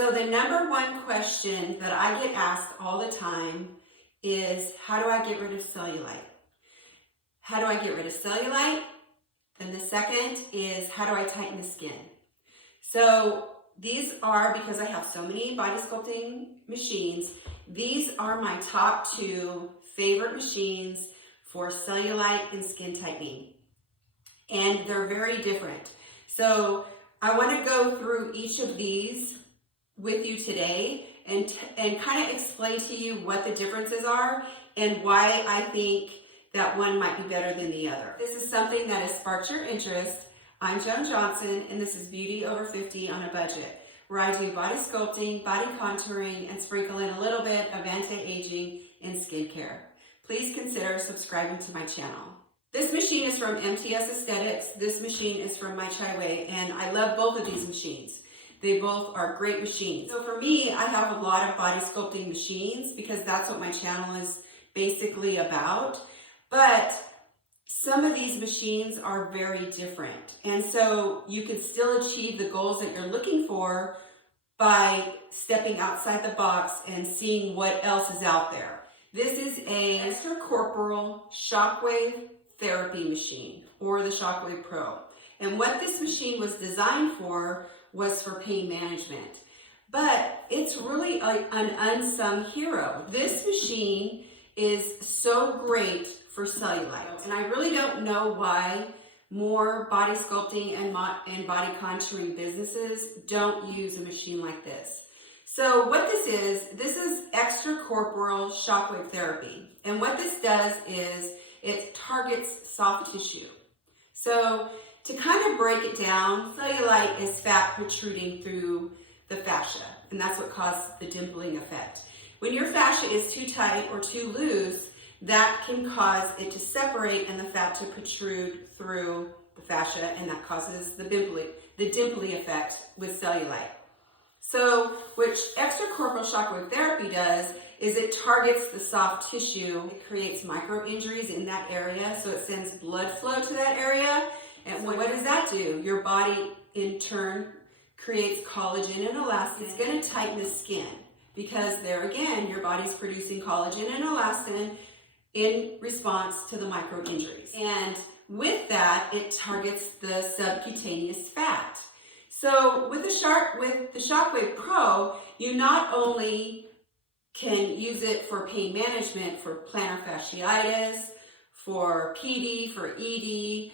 So the number one question that I get asked all the time is, how do I get rid of cellulite? How do I get rid of cellulite? Then the second is, how do I tighten the skin? So these are, because I have so many body sculpting machines, these are my top two favorite machines for cellulite and skin tightening. And they're very different. So I want to go through each of these with you today and kind of explain to you what the differences are and why I think that one might be better than the other. This is something that has sparked your interest. I'm Joan Johnson, and this is Beauty Over 50 on a Budget, where I do body sculpting, body contouring, and sprinkle in a little bit of anti-aging and skincare. Please consider subscribing to my channel. This machine is from MTS Aesthetics. This machine is from MyChway, and I love both of these machines. They both are great machines. So for me, I have a lot of body sculpting machines because that's what my channel is basically about. But some of these machines are very different. And so you can still achieve the goals that you're looking for by stepping outside the box and seeing what else is out there. This is a extracorporeal shockwave therapy machine, or the Shockwave PRO. And what this machine was designed for was for pain management. But it's really an unsung hero. This machine is so great for cellulite. And I really don't know why more body sculpting and body contouring businesses don't use a machine like this. So what this is extracorporeal shockwave therapy. And what this does is it targets soft tissue. So to kind of break it down, cellulite is fat protruding through the fascia, and that's what causes the dimpling effect. When your fascia is too tight or too loose, that can cause it to separate and the fat to protrude through the fascia, and that causes the dimply effect with cellulite. So what extracorporeal shockwave therapy does is it targets the soft tissue. It creates micro injuries in that area, so it sends blood flow to that area. And what does that do? Your body, in turn, creates collagen and elastin. It's going to tighten the skin because there again, your body's producing collagen and elastin in response to the micro injuries. And with that, it targets the subcutaneous fat. So with the Shockwave PRO, you not only can use it for pain management, for plantar fasciitis, for PD, for ED,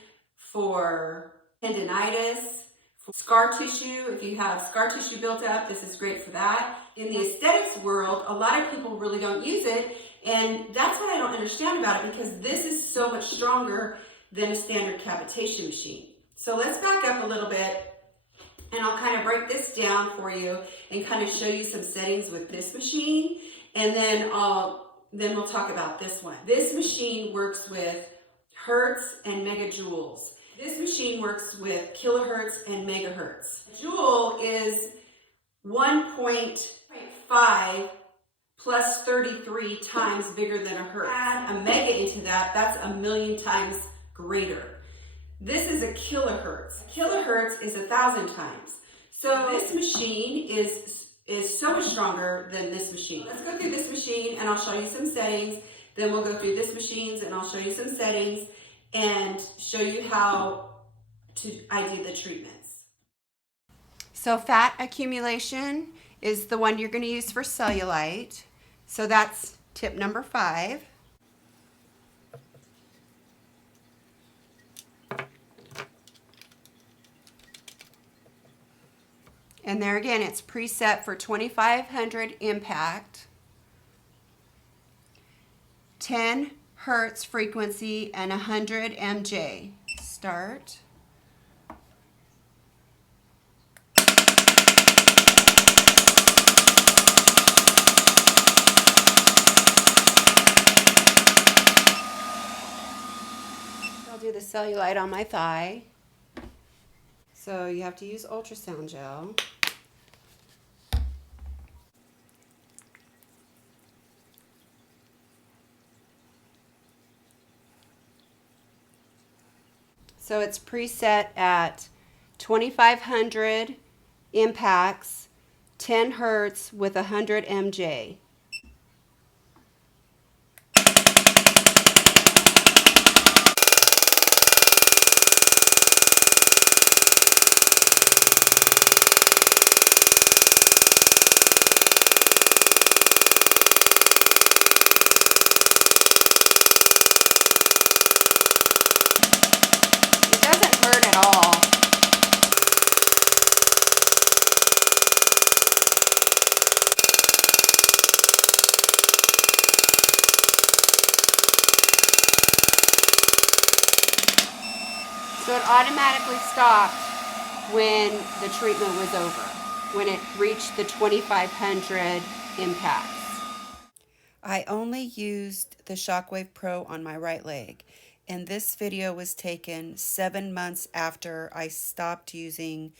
for tendinitis, for scar tissue. If you have scar tissue built up, this is great for that. In the aesthetics world, a lot of people really don't use it, and that's what I don't understand about it, because this is so much stronger than a standard cavitation machine. So let's back up a little bit, and I'll kind of break this down for you and kind of show you some settings with this machine, and then we'll talk about this one. This machine works with hertz and megajoules. This machine works with kilohertz and megahertz. A joule is 1.5 plus 33 times bigger than a hertz. Add a mega into that, that's 1,000,000 times greater. This is a kilohertz. A kilohertz is 1,000 times. So this machine is so much stronger than this machine. Let's go through this machine and I'll show you some settings. Then we'll go through this machines and I'll show you some settings and show you how I do the treatments. So fat accumulation is the one you're going to use for cellulite. So that's tip number 5. And there again, it's preset for 2,500 impact, 10 hertz frequency, and 100 MJ. Start. I'll do the cellulite on my thigh. So you have to use ultrasound gel. So it's preset at 2,500 impacts, 10 hertz with 100 MJ. It doesn't hurt at all. So it automatically stopped when the treatment was over, when it reached the 2500 impacts. I only used the Shockwave Pro on my right leg, and this video was taken 7 months after I stopped using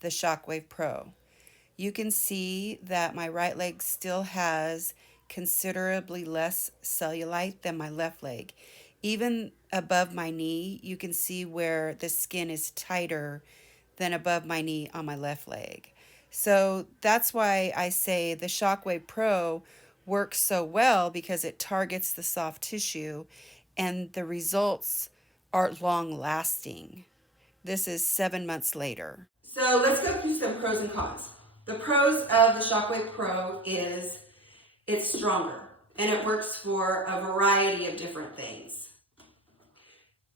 the Shockwave Pro. You can see that my right leg still has considerably less cellulite than my left leg. Even above my knee, you can see where the skin is tighter than above my knee on my left leg. So that's why I say the Shockwave Pro works so well, because it targets the soft tissue and the results are long lasting. This is 7 months later. So let's go through some pros and cons. The pros of the Shockwave Pro is it's stronger and it works for a variety of different things.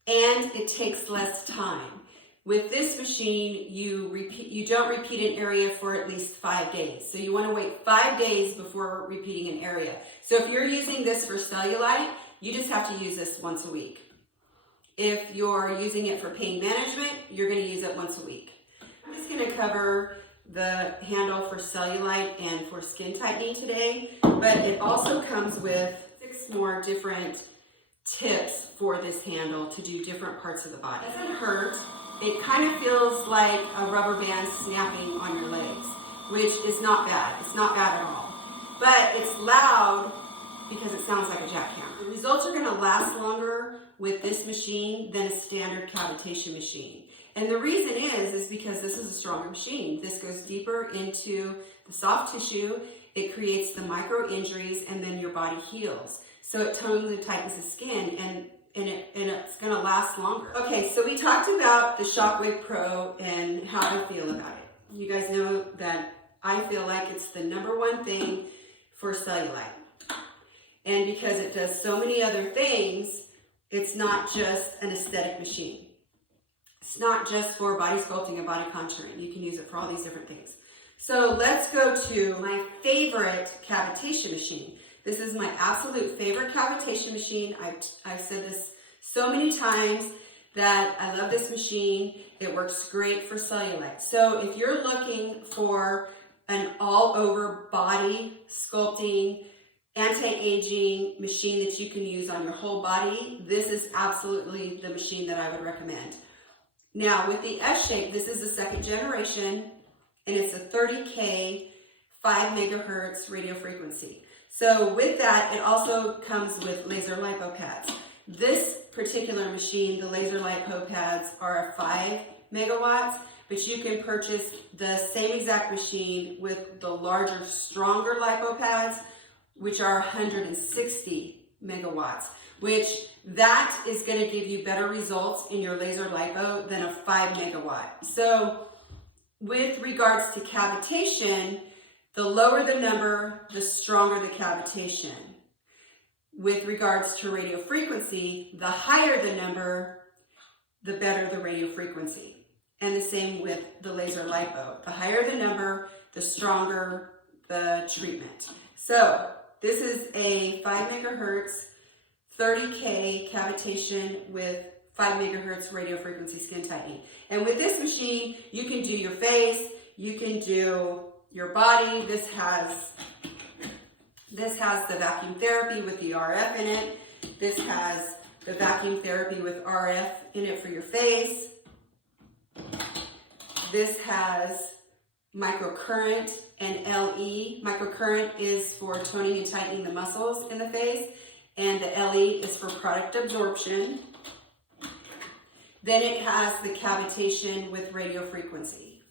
And it takes less time. With this machine, you don't repeat an area for at least 5 days. So you want to wait 5 days before repeating an area. So if you're using this for cellulite, you just have to use this once a week. If you're using it for pain management, you're going to use it once a week. I'm just going to cover the handle for cellulite and for skin tightening today, but it also comes with 6 more different tips for this handle to do different parts of the body. It doesn't hurt. It kind of feels like a rubber band snapping on your legs, which is not bad. It's not bad at all. But it's loud because it sounds like a jackhammer. The results are going to last longer with this machine than a standard cavitation machine. And the reason is because this is a stronger machine. This goes deeper into the soft tissue. It creates the micro injuries, and then your body heals. So it tones and tightens the skin, and it's going to last longer. Okay, so we talked about the Shockwave Pro and how I feel about it. You guys know that I feel like it's the #1 thing for cellulite. And because it does so many other things, it's not just an aesthetic machine. It's not just for body sculpting and body contouring. You can use it for all these different things. So let's go to my favorite cavitation machine. This is my absolute favorite cavitation machine. I've said this so many times that I love this machine. It works great for cellulite. So if you're looking for an all-over body sculpting, anti-aging machine that you can use on your whole body, this is absolutely the machine that I would recommend. Now with the S-Shape, this is the 2nd generation, and it's a 30K 5 megahertz radio frequency. So with that, it also comes with laser lipo pads. This particular machine, the laser lipo pads, are 5 megawatts, but you can purchase the same exact machine with the larger, stronger lipo pads, which are 160 megawatts, which that is going to give you better results in your laser lipo than a 5 megawatt. So with regards to cavitation, the lower the number, the stronger the cavitation. With regards to radio frequency, the higher the number, the better the radio frequency. And the same with the laser lipo. The higher the number, the stronger the treatment. So this is a 5 megahertz, 30K cavitation with 5 megahertz radio frequency skin tightening. And with this machine, you can do your face, you can do your body. This has the vacuum therapy with the RF in it. This has the vacuum therapy with RF in it for your face. This has microcurrent and LE. Microcurrent is for toning and tightening the muscles in the face, and the LE is for product absorption. Then it has the cavitation with radio frequency.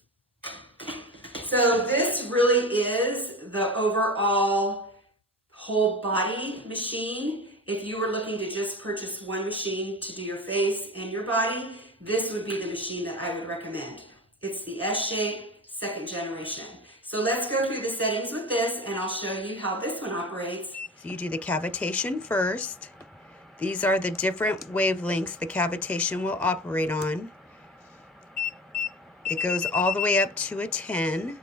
So this really is the overall whole body machine. If you were looking to just purchase one machine to do your face and your body, this would be the machine that I would recommend. It's the S-Shape 2nd generation. So let's go through the settings with this and I'll show you how this one operates. So you do the cavitation first. These are the different wavelengths the cavitation will operate on. It goes all the way up to a 10.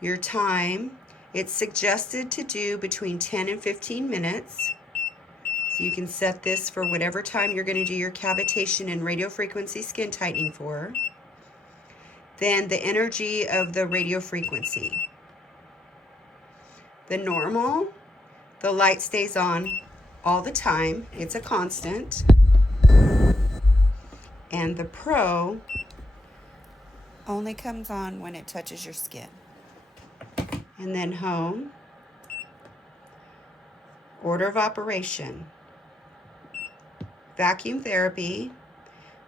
Your time, it's suggested to do between 10 and 15 minutes. So you can set this for whatever time you're going to do your cavitation and radiofrequency skin tightening for. Then the energy of the radiofrequency. The normal, the light stays on all the time. It's a constant. And the Pro only comes on when it touches your skin. And then home, order of operation, vacuum therapy,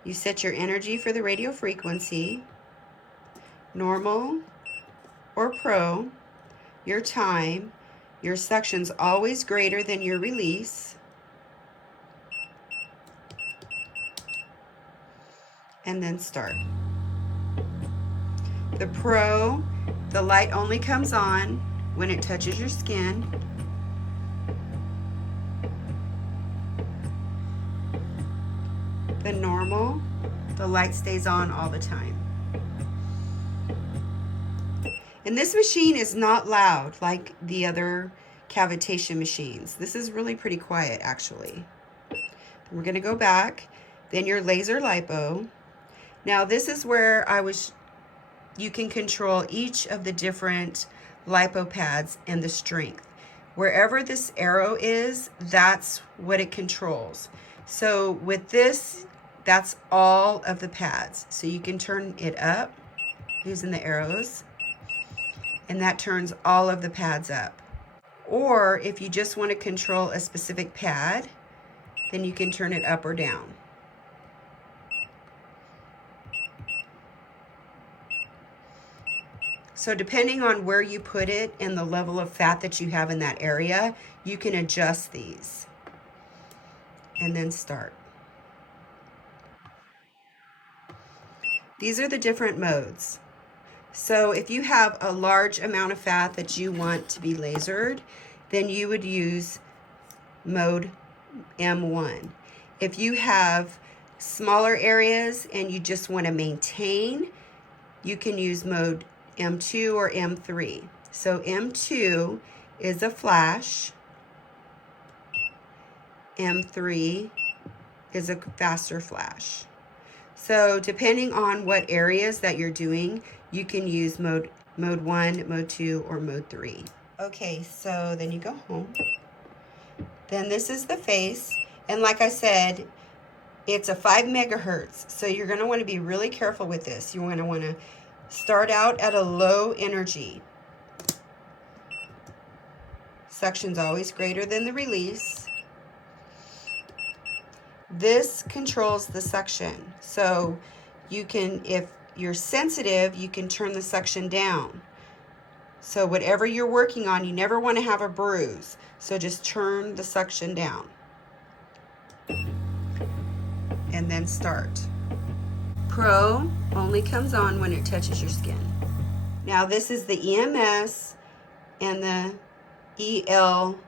you set your energy for the radio frequency, normal or Pro, your time, your suction's always greater than your release, and then start. The Pro, the light only comes on when it touches your skin. The normal, the light stays on all the time. And this machine is not loud like the other cavitation machines. This is really pretty quiet actually. We're gonna go back, then your laser lipo. Now this is where you can control each of the different lipo pads and the strength. Wherever this arrow is, that's what it controls. So with this, that's all of the pads. So you can turn it up using the arrows, and that turns all of the pads up. Or if you just want to control a specific pad, then you can turn it up or down. So depending on where you put it and the level of fat that you have in that area, you can adjust these. And then start. These are the different modes. So if you have a large amount of fat that you want to be lasered, then you would use mode M1. If you have smaller areas and you just want to maintain, you can use mode M2 or M3. So M2 is a flash. M3 is a faster flash. So depending on what areas that you're doing, you can use mode 1, mode 2, or mode 3. Okay, so then you go home. Then this is the face. And like I said, it's a 5 megahertz. So you're going to want to be really careful with this. You're going to want to start out at a low energy. Suction's always greater than the release. This controls the suction. So you can, if you're sensitive, you can turn the suction down. So whatever you're working on, you never want to have a bruise. So just turn the suction down. And then start. Pro only comes on when it touches your skin. Now this is the EMS and the EL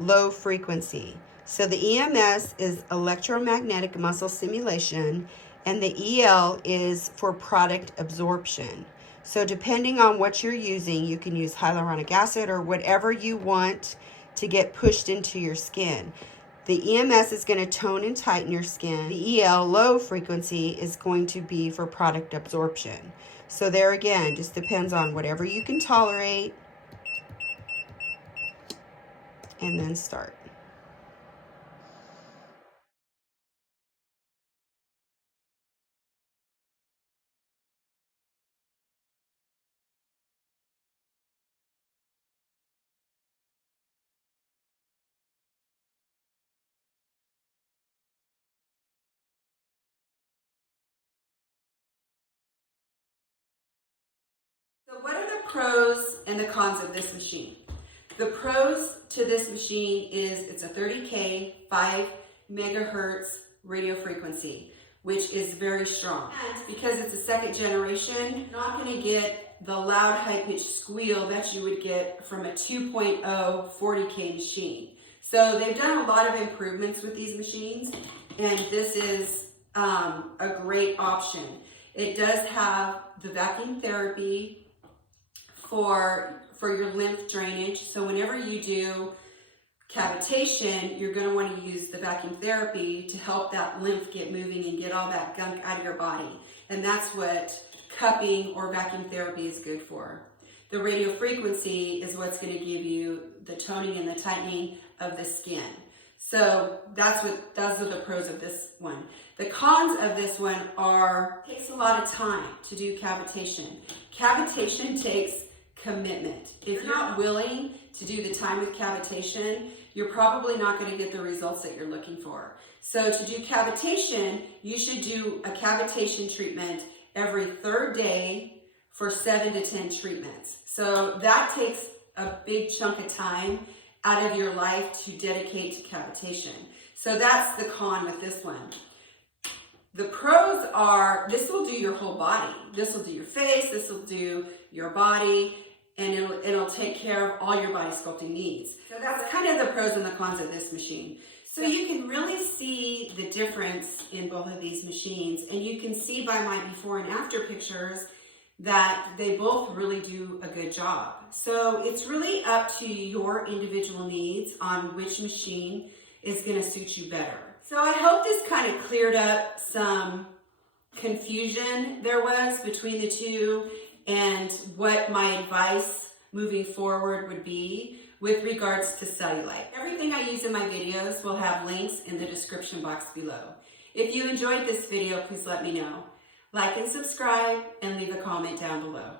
low frequency. So the EMS is electromagnetic muscle stimulation, and the EL is for product absorption. So depending on what you're using, you can use hyaluronic acid or whatever you want to get pushed into your skin. The EMS is going to tone and tighten your skin. The EL low frequency is going to be for product absorption. So there again, just depends on whatever you can tolerate. And then start. pros and the cons of this machine. The pros to this machine is it's a 30K, 5 megahertz radio frequency, which is very strong. And because it's a second generation, you're not going to get the loud high-pitched squeal that you would get from a 2.0 40K machine. So they've done a lot of improvements with these machines, and this is a great option. It does have the vacuum therapy for your lymph drainage. So whenever you do cavitation, you're going to want to use the vacuum therapy to help that lymph get moving and get all that gunk out of your body. And that's what cupping or vacuum therapy is good for. The radio frequency is what's going to give you the toning and the tightening of the skin. So those are the pros of this one. The cons of this one are, it takes a lot of time to do cavitation. Cavitation takes commitment. If you're not willing to do the time with cavitation, you're probably not going to get the results that you're looking for. So to do cavitation, you should do a cavitation treatment every 3rd day for 7 to 10 treatments. So that takes a big chunk of time out of your life to dedicate to cavitation. So that's the con with this one. The pros are, this will do your whole body. This will do your face, this will do your body, and it'll take care of all your body sculpting needs. So that's kind of the pros and the cons of this machine. So you can really see the difference in both of these machines, and you can see by my before and after pictures that they both really do a good job. So it's really up to your individual needs on which machine is going to suit you better. So I hope this kind of cleared up some confusion there was between the two and what my advice moving forward would be with regards to cellulite. Everything I use in my videos will have links in the description box below. If you enjoyed this video, please let me know. Like and subscribe and leave a comment down below.